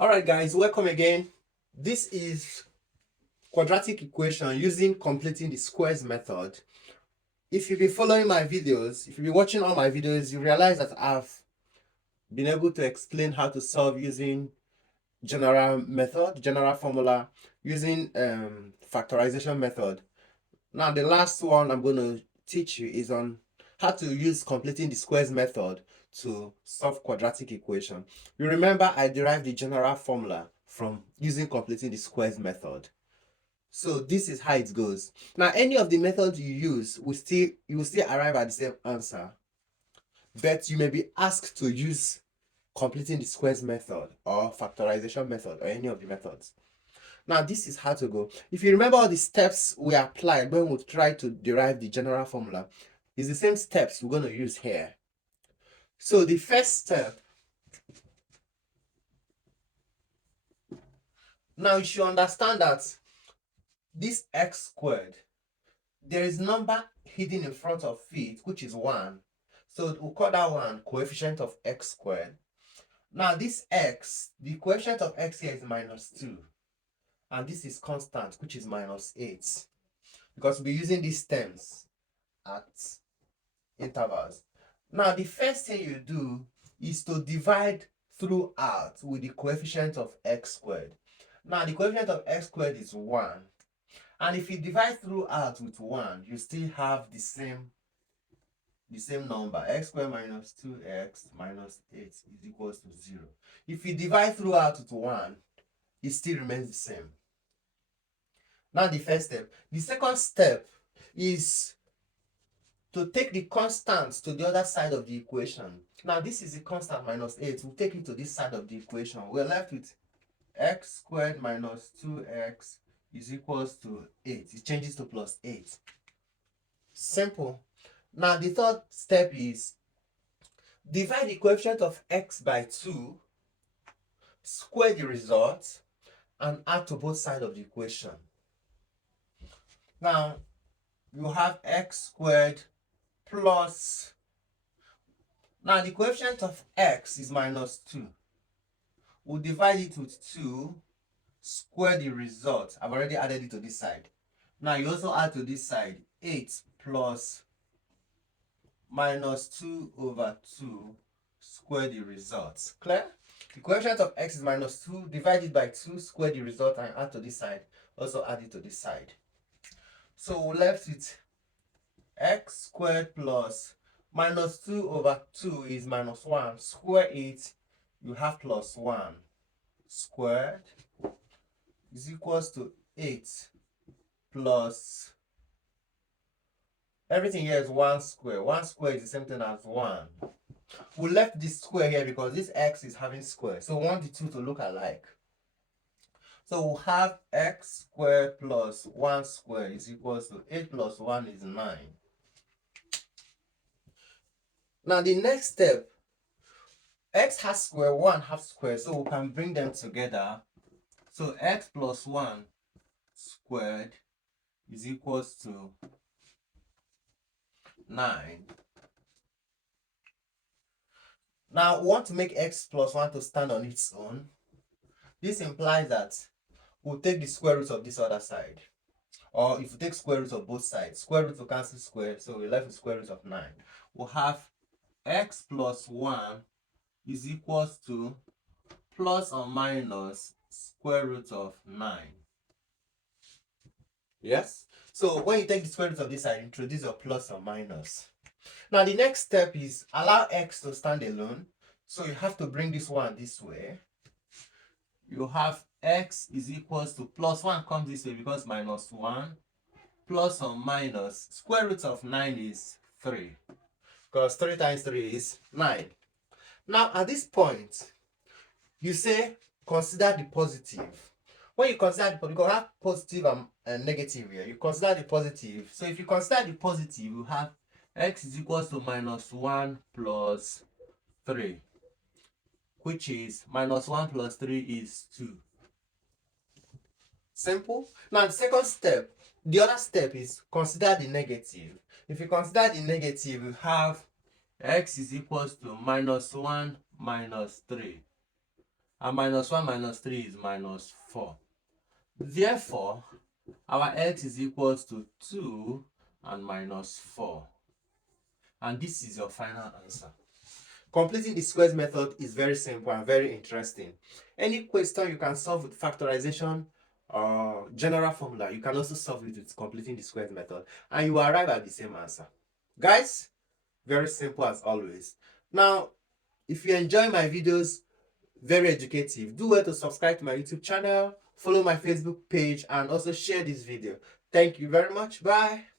Alright guys, welcome again. This is quadratic equation using completing the squares method. If you've been following my videos, if you've been watching all my videos, you realize that I've been able to explain how to solve using general formula, using factorization method. Now the last one I'm going to teach you is on how to use completing the squares method to solve quadratic equation. You remember I derived the general formula from using completing the squares method. So this is how it goes. Now any of the methods you use you will still arrive at the same answer, but you may be asked to use completing the squares method or factorization method or any of the methods. Now this is how to go. If you remember all the steps we applied when we tried to derive the general formula, it's the same steps we're going to use here. So the first step, now you should understand that this x squared, there is number hidden in front of it, which is 1. So we'll call that one coefficient of x squared. Now this x, the coefficient of x here is -2. And this is constant, which is -8. Because we'll be using these terms at intervals. Now the first thing you do is to divide throughout with the coefficient of x squared. Now the coefficient of x squared is 1. And if you divide throughout with 1, you still have the same number. X squared minus 2x minus 8 is equals to 0. If you divide throughout with 1, it still remains the same. Now the first step. The second step is to take the constants to the other side of the equation. Now this is the constant -8. We'll take it to this side of the equation. We're left with x squared minus 2x is equals to 8. It changes to plus 8. Simple. Now the third step is divide the coefficient of x by 2, square the result, and add to both sides of the equation. Now you have x squared plus, now the coefficient of x is -2. We'll divide it with 2, square the result. I've already added it to this side. Now you also add to this side 8 plus -2/2, square the result. Clear? The coefficient of x is -2, divide it by 2, square the result, and add to this side. Also add it to this side. So we're left with x squared plus -2/2 is -1. Square it, you have +1 squared is equals to 8 plus, everything here is 1 square. 1 square is the same thing as 1. We left this square here because this x is having square. So we want the two to look alike. So we'll have x squared plus 1 square is equals to 8 plus 1 is 9. Now the next step, x has square, 1 has square, so we can bring them together. So x plus 1 squared is equals to 9. Now we want to make x plus 1 to stand on its own. This implies that we'll take the square root of this other side. Or if we take square root of both sides, square root will cancel square, so we're left with square root of 9. We'll have x plus 1 is equals to plus or minus square root of 9. Yes? So when you take the square root of this side, introduce your plus or minus. Now the next step is allow x to stand alone. So you have to bring this one this way. You have x is equals to plus 1 comes this way because -1 plus or minus square root of 9 is 3. Because 3 times 3 is 9. Now at this point, you say consider the positive. When you consider the positive, because we have positive and negative here, you consider the positive. So if you consider the positive, you have x is equals to -1 plus 3, which is -1 plus 3 is 2. Simple. Now the second step, the other step is consider the negative. If you consider the negative, you have x is equals to -1 minus 3. And minus 1 minus 3 is minus 4. Therefore, our x is equals to 2 and minus 4. And this is your final answer. Completing the squares method is very simple and very interesting. Any question you can solve with factorization or general formula, you can also solve it with completing the squares method, and you arrive at the same answer. Guys, very simple as always. Now, if you enjoy my videos, very educative, do well to subscribe to my YouTube channel, follow my Facebook page, and also share this video. Thank you very much. Bye.